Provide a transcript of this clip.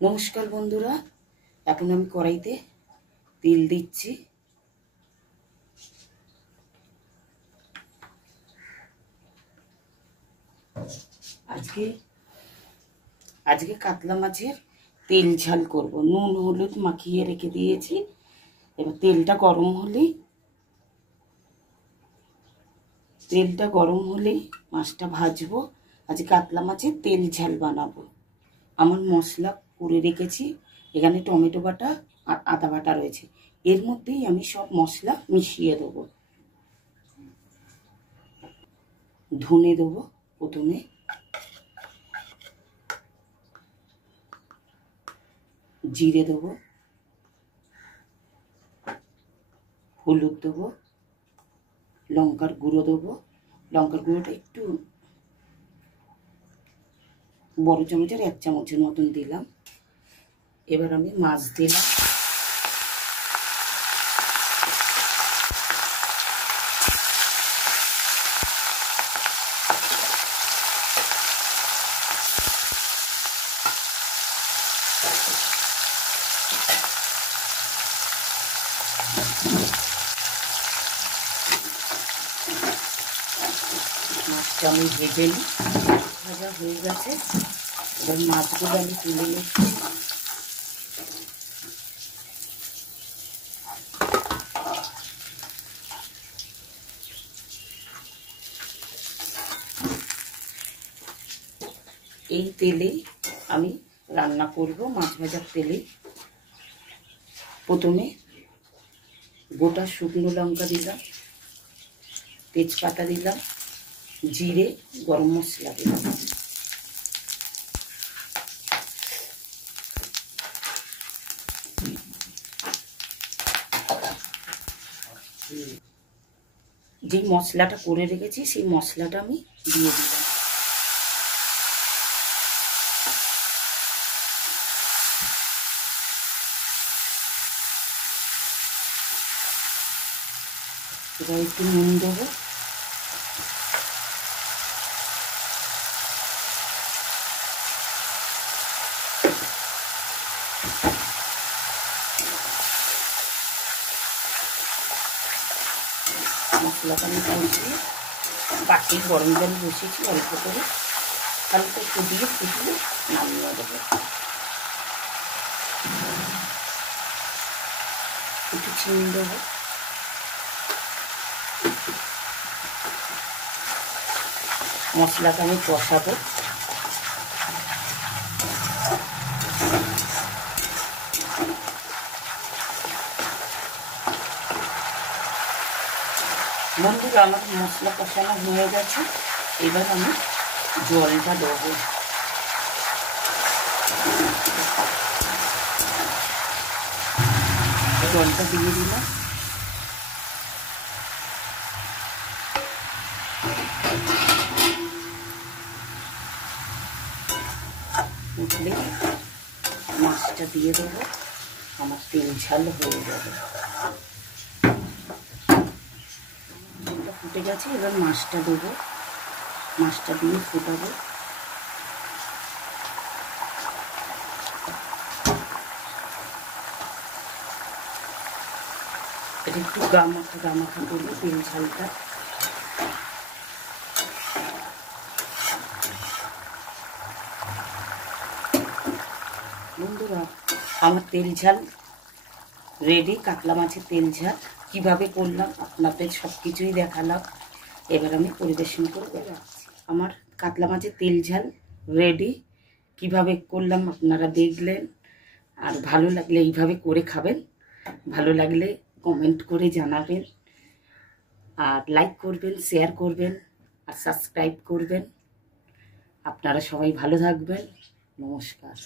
নমস্কার বন্ধুরা, এখন আমি কড়াইতে তেল দিচ্ছি। আজকে কাতলা মাছের তেল ঝাল করব। নুন হলুদ মাখিয়ে রেখে দিয়েছি। এবার তেলটা গরম হলেই মাছটা ভাজবো। আজকে কাতলা মাছের তেল ঝাল বানাবো। আমার মশলা করে রেখেছি, এখানে টমেটো বাটা আর আদা বাটা রয়েছে। এর মধ্যেই আমি সব মশলা মিশিয়ে দেবো। ধনে দেবো প্রথমে, জিরে দেবো, হলুদ দেবো, লঙ্কার গুঁড়ো দেবো। লঙ্কার গুঁড়োটা একটু বড় চামচের 1 চামচের মতন দিলাম। এবার আমি মাছ দিলাম। মাছটা আমি ভেজে নিই। ভাজা হয়ে গেছে। এবার মাছগুলো আমি তুলে নিচ্ছি। এই তেলেই আমি রান্না করব, মাছ ভাজার তেলে। প্রথমে গোটা শুকনো লঙ্কা দিলাম, তেজপাতা দিলাম, জিরে, গরম মশলা দিলাম। যে মশলাটা করে রেখেছি সেই মশলাটা আমি দিয়ে দিলাম। এবার একটু নুন দেবো, মশলাটা আমি কষিয়ে বাটি গরম জল বসিয়েছি অল্প করে, হালকা একটু দিয়ে ফুটিয়ে নামিয়ে দেবো। একটু চিনি দেবো। মশলাটা আমি কষাবো। বন্ধুরা, আমার মশলা কষানো হয়ে গেছে। এবার আমি জলটা দেবো। জলটা দিয়ে দিলাম। উঠলে মাছটা দিয়ে দেবো। আমার তেল ঝাল হয়ে যাবে। জলটা ফুটে গেছে। এবার মাছটা দেবো। মাছটা দিয়ে ফোটাবো। এটা একটু গামাখা করবো তেল ঝালটা। বন্ধুরা, আমার তেল ঝাল রেডি। কাতলা মাছের তেল ঝাল কীভাবে করলাম আপনাদের সব কিছুই দেখালাম। এবার আমি পরিবেশন করে রাখছি। আমার কাতলা মাছের তেল ঝাল রেডি। কিভাবে করলাম আপনারা দেখলেন। আর ভালো লাগলে এইভাবে করে খাবেন। ভালো লাগলে কমেন্ট করে জানাবেন, আর লাইক করবেন, শেয়ার করবেন, আর সাবস্ক্রাইব করবেন। আপনারা সবাই ভালো থাকবেন। নমস্কার।